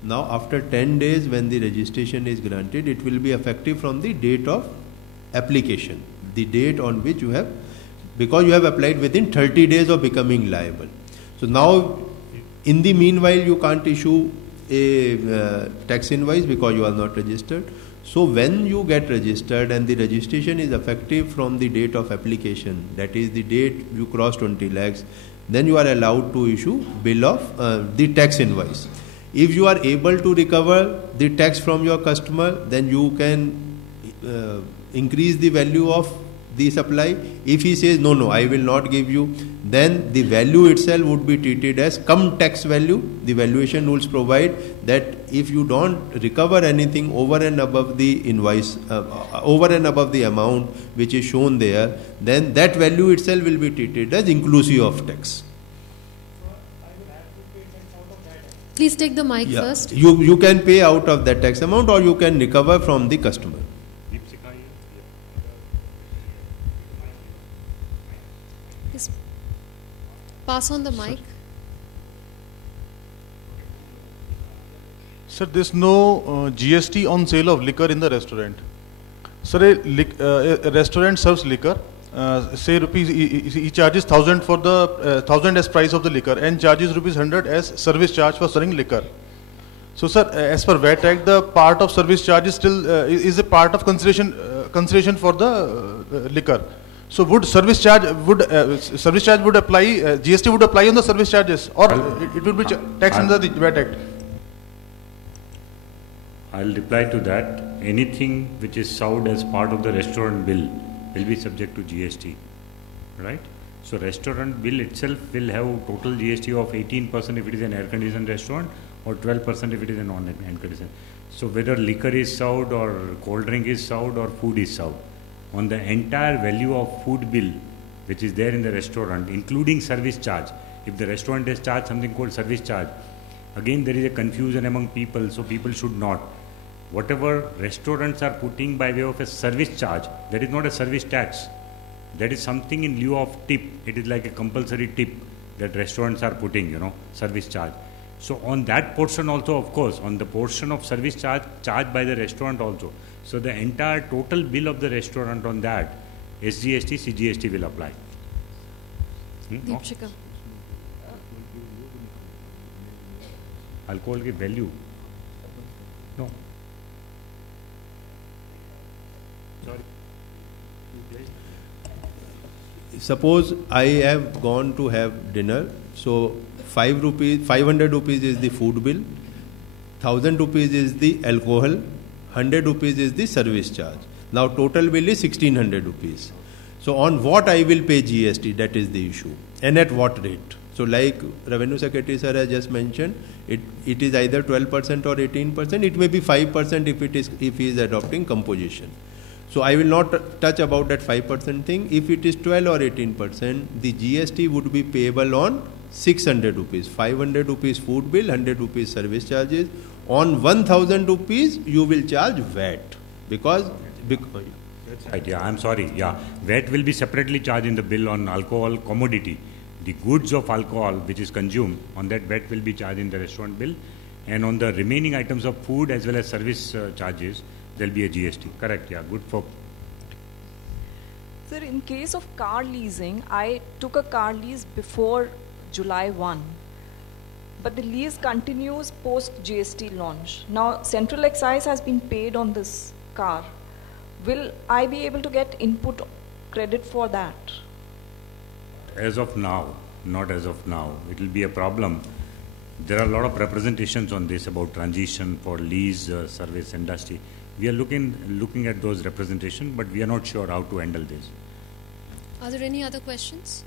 Now after 10 days when the registration is granted, it will be effective from the date of application, the date on which you have, because you have applied within 30 days of becoming liable. So now in the meanwhile you can't issue a tax invoice because you are not registered. So when you get registered and the registration is effective from the date of application, that is the date you cross 20 lakhs, then you are allowed to issue bill of the tax invoice. If you are able to recover the tax from your customer, then you can increase the value of the supply. If he says no, I will not give you, then the value itself would be treated as cum tax value. The valuation rules provide that if you don't recover anything over and above the invoice, over and above the amount which is shown there, then that value itself will be treated as inclusive of tax. Please take the mic first. You can pay out of that tax amount, or you can recover from the customer. Please pass on the mic. Sir, there's no GST on sale of liquor in the restaurant. Sir, a restaurant serves liquor. Say rupees, he charges 1,000 for the 1,000 as price of the liquor and charges rupees 100 as service charge for serving liquor. So, sir, as per VAT Act, the part of service charge is still is a part of consideration for the liquor. So, would service charge would apply GST would apply on the service charges, or it would be taxed under the VAT Act? I'll reply to that. Anything which is served as part of the restaurant bill will be subject to GST, right? So restaurant bill itself will have total GST of 18% if it is an air-conditioned restaurant, or 12% if it is a non-air-conditioned. So whether liquor is served or cold drink is served or food is served, on the entire value of food bill which is there in the restaurant, including service charge, if the restaurant has charged something called service charge, again there is a confusion among people, so people should not. Whatever restaurants are putting by way of a service charge, that is not a service tax. That is something in lieu of tip. It is like a compulsory tip that restaurants are putting, service charge. So on that portion also, of course, on the portion of service charge charged by the restaurant also. So the entire total bill of the restaurant on that, SGST, CGST will apply. Deepshika. Alcohol ki value. No. Sorry. Suppose I have gone to have dinner, so 500 rupees is the food bill, 1,000 rupees is the alcohol, 100 rupees is the service charge. Now total bill is 1,600 rupees. So on what I will pay GST, that is the issue, and at what rate. So like Revenue Secretary sir has just mentioned, it is either 12% or 18%. It may be 5% if he is adopting composition. So I will not touch about that 5% thing. If it is 12 or 18%, the GST would be payable on 600 rupees. 500 rupees food bill, 100 rupees service charges. On 1,000 rupees, you will charge VAT. Because that's right, yeah, I'm sorry. Yeah, VAT will be separately charged in the bill on alcohol commodity. The goods of alcohol which is consumed, on that VAT will be charged in the restaurant bill. And on the remaining items of food as well as service charges, there will be a GST. Correct, yeah, good for. Sir, in case of car leasing, I took a car lease before July 1. But the lease continues post GST launch. Now, central excise has been paid on this car. Will I be able to get input credit for that? As of now, not as of now. It will be a problem. There are a lot of representations on this about transition for lease service industry. We are looking at those representations, but we are not sure how to handle this. Are there any other questions?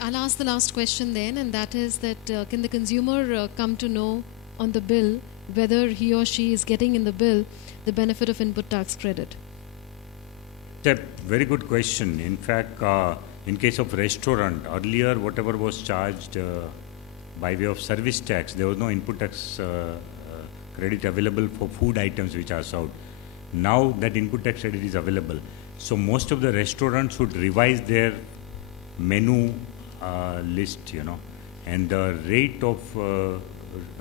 I'll ask the last question then, and that is that can the consumer come to know on the bill whether he or she is getting in the bill the benefit of input tax credit? It's a very good question. In fact, in case of restaurant, earlier whatever was charged by way of service tax, there was no input tax credit available for food items which are served. Now that input tax credit is available. So most of the restaurants should revise their menu list, and the rate of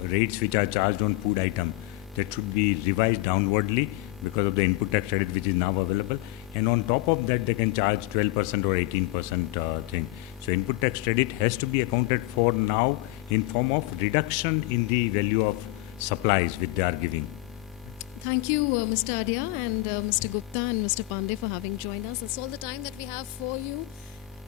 rates which are charged on food item, that should be revised downwardly because of the input tax credit which is now available. And on top of that, they can charge 12% or 18% thing. So input tax credit has to be accounted for now in form of reduction in the value of supplies which they are giving. Thank you, Mr. Adhia and Mr. Gupta and Mr. Pandey for having joined us. That's all the time that we have for you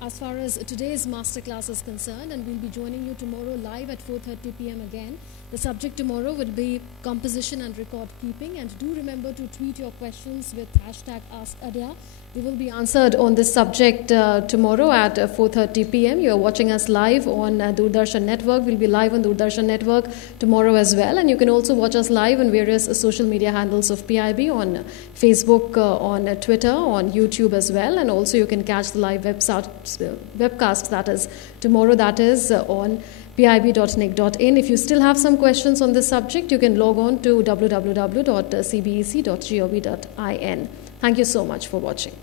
as far as today's masterclass is concerned, and we'll be joining you tomorrow live at 4:30 p.m. again The subject tomorrow will be composition and record keeping, and do remember to tweet your questions with hashtag #AskAdhia. They will be answered on this subject tomorrow at 4:30 p.m. You are watching us live on Doordarshan Network. We'll be live on Doordarshan Network tomorrow as well, and you can also watch us live on various social media handles of PIB, on Facebook, on Twitter, on YouTube as well, and also you can catch the live webcast that is tomorrow, that is on pib.nic.in. If you still have some questions on this subject, you can log on to www.cbec.gov.in. Thank you so much for watching.